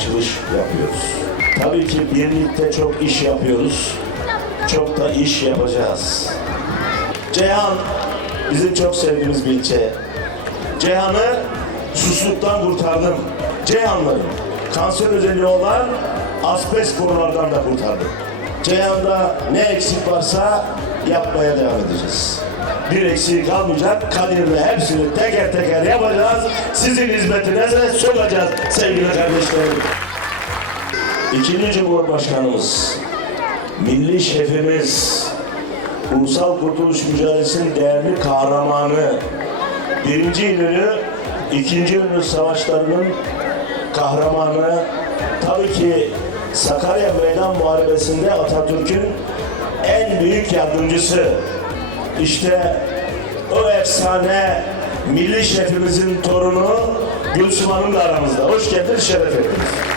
açılış yapıyoruz. Tabii ki birlikte çok iş yapıyoruz. Çok da iş yapacağız. Ceyhan bizim çok sevdiğimiz bir ilçe. Ceyhan'ı susuzluktan kurtardım. Ceyhanların kanser özelliği olan asbest konulardan da kurtardım. Ceyhan'da ne eksik varsa yapmaya devam edeceğiz. Bir eksiği kalmayacak. Kadir'le hepsini teker teker yapacağız. Sizin hizmetinize sokacağız sevgili kardeşlerim. İkinci Cumhurbaşkanımız, milli şefimiz, Ulusal Kurtuluş Mücadelesi'nin değerli kahramanı, birinci İnönü, ikinci İnönü savaşlarının kahramanı, tabii ki Sakarya Meydan Muharebesi'nde Atatürk'ün en büyük yardımcısı işte o efsane milli şefimizin torunu Gülsüm Hanım da aramızda. Hoş geldiniz, şeref ettiniz.